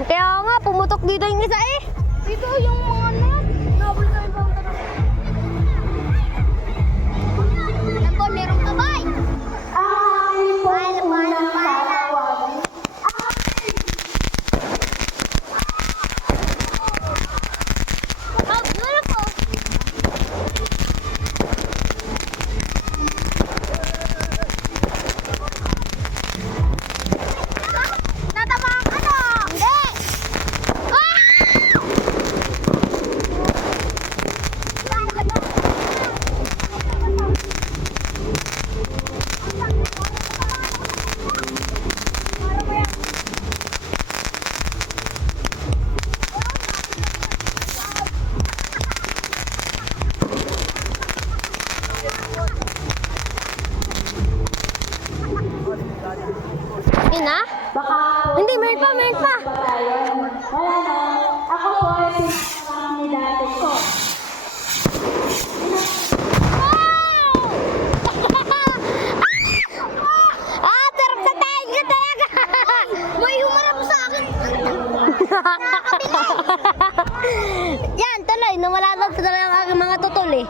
Kaya nga, pumutok dito yung isa eh. Dito yung mga nabul na yung bang tanong. Alam po, merong kabay. Oh, beautiful. Natamaan ka na! Hindi! Yun na? Hindi, meron pa, meron pa. Wala na. Ako po ay pinaka-kandidato ko. Ah, sarap sa tenga talaga. May humarap sa akin. Yan, tuloy. Nawala lang sa talagang aking mga tutol eh.